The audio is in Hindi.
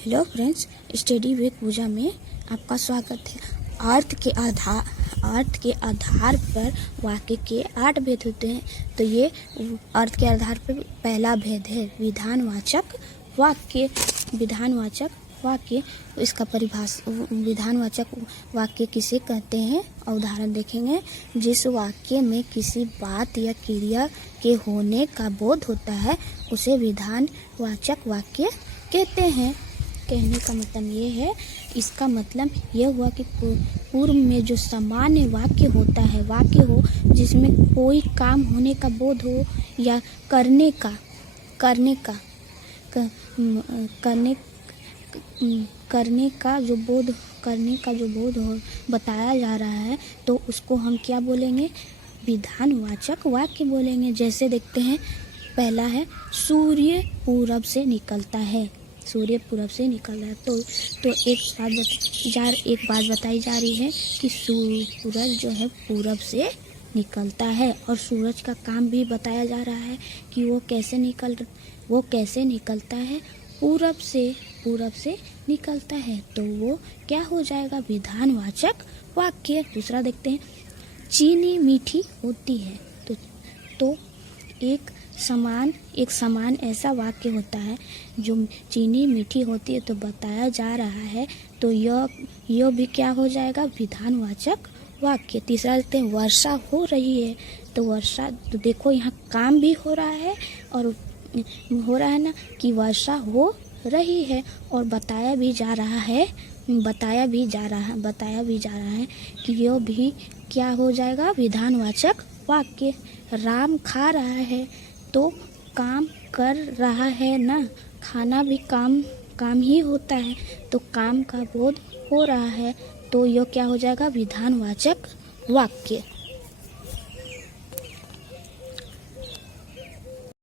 हेलो फ्रेंड्स, स्टडी विद पूजा में आपका स्वागत है। अर्थ के आधार पर वाक्य के 8 भेद होते हैं। तो ये अर्थ के आधार पर पहला भेद है विधानवाचक वाक्य। विधानवाचक वाक्य, इसका परिभाषा विधानवाचक वाक्य किसे कहते हैं? उदाहरण देखेंगे। जिस वाक्य में किसी बात या क्रिया के होने का बोध होता है उसे विधानवाचक वाक्य कहते हैं। कहने का मतलब ये है, इसका मतलब ये हुआ कि पूर्व में जो सामान्य वाक्य होता है, वाक्य हो जिसमें कोई काम होने का बोध हो या करने का जो बोध हो बताया जा रहा है, तो उसको हम क्या बोलेंगे? विधानवाचक वाक्य बोलेंगे। जैसे देखते हैं, पहला है सूर्य पूरब से निकलता है। सूर्य पूरब से निकल रहा है तो एक बात बताई जा रही है कि सूरज जो है पूरब से निकलता है, और सूरज का काम भी बताया जा रहा है कि वो कैसे निकलता है? पूरब से निकलता है। तो वो क्या हो जाएगा? विधानवाचक वाक्य। दूसरा देखते हैं, चीनी मीठी होती है। तो एक समान ऐसा वाक्य होता है जो चीनी मीठी होती है तो बताया जा रहा है, तो यह भी क्या हो जाएगा? विधानवाचक वाक्य। तीसरा देखते हैं, वर्षा हो रही है। तो वर्षा, तो देखो यहाँ काम भी हो रहा है और हो रहा है ना कि वर्षा हो रही है, और बताया भी जा रहा है कि यह भी क्या हो जाएगा? विधानवाचक वाक्य। राम खा रहा है तो काम कर रहा है ना, खाना भी काम ही होता है, तो काम का बोध हो रहा है, तो यह क्या हो जाएगा? विधानवाचक वाक्य।